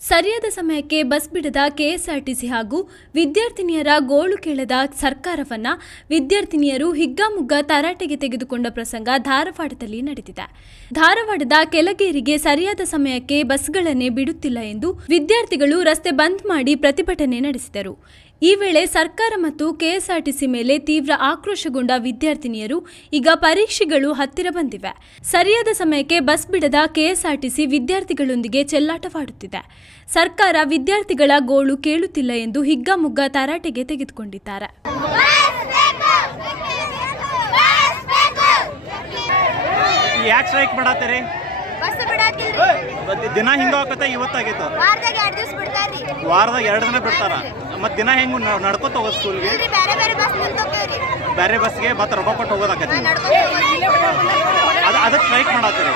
ಸರಿಯಾದ ಸಮಯಕ್ಕೆ ಬಸ್ ಬಿಡದ ಕೆಎಸ್ಆರ್ಟಿಸಿ ಹಾಗೂ ವಿದ್ಯಾರ್ಥಿನಿಯರ ಗೋಳು ಕೇಳದ ಸರ್ಕಾರವನ್ನ ವಿದ್ಯಾರ್ಥಿನಿಯರು ಹಿಗ್ಗಾಮುಗ್ಗ ತರಾಟೆಗೆ ತೆಗೆದುಕೊಂಡ ಪ್ರಸಂಗ ಧಾರವಾಡದಲ್ಲಿ ನಡೆದಿದೆ. ಧಾರವಾಡದ ಕೆಲಗೇರಿಗೆ ಸರಿಯಾದ ಸಮಯಕ್ಕೆ ಬಸ್ಗಳನ್ನೇ ಬಿಡುತ್ತಿಲ್ಲ ಎಂದು ವಿದ್ಯಾರ್ಥಿಗಳು ರಸ್ತೆ ಬಂದ್ ಮಾಡಿ ಪ್ರತಿಭಟನೆ ನಡೆಸಿದರು. ಈ ವೇಳೆ ಸರ್ಕಾರ ಮತ್ತು ಕೆಎಸ್ಆರ್ಟಿಸಿ ಮೇಲೆ ತೀವ್ರ ಆಕ್ರೋಶಗೊಂಡ ವಿದ್ಯಾರ್ಥಿನಿಯರು ಈಗ ಪರೀಕ್ಷೆಗಳು ಹತ್ತಿರ ಬಂದಿವೆ. ಸರಿಯಾದ ಸಮಯಕ್ಕೆ ಬಸ್ ಬಿಡದ ಕೆಎಸ್ಆರ್ಟಿಸಿ ವಿದ್ಯಾರ್ಥಿಗಳೊಂದಿಗೆ ಚೆಲ್ಲಾಟವಾಡುತ್ತಿದೆ. ಸರ್ಕಾರ ವಿದ್ಯಾರ್ಥಿಗಳ ಗೋಳು ಕೇಳುತ್ತಿಲ್ಲ ಎಂದು ಹಿಗ್ಗಾಮುಗ್ಗ ತರಾಟೆಗೆ ತೆಗೆದುಕೊಂಡಿದ್ದಾರೆ. ಯಾಕೆ ಸ್ಟ್ರೈಕ್ ಮಾಡತ್ತೀರಿ ದಿನ ಹಿಂಗ ಇವತ್ತಾಗಿತ್ತು ವಾರದಾಗ ಎರಡು ದಿನ ಬಿಡ್ತಾರ? ಮತ್ ದಿನ ಹೆಂಗ್ ನಡ್ಕೋತ ಹೋಗೋದು ಸ್ಕೂಲ್ಗೆ ಬೇರೆ ಬಸ್ಗೆ ಮತ್ತೆ ರೊಕ್ಕ ಕೊಟ್ಟು ಹೋಗೋದಾಗತ್ತೆ ಅದ ಅದಕ್ಕೆ ಸ್ಟ್ರೈಕ್ ಮಾಡತ್ತೀರಿ?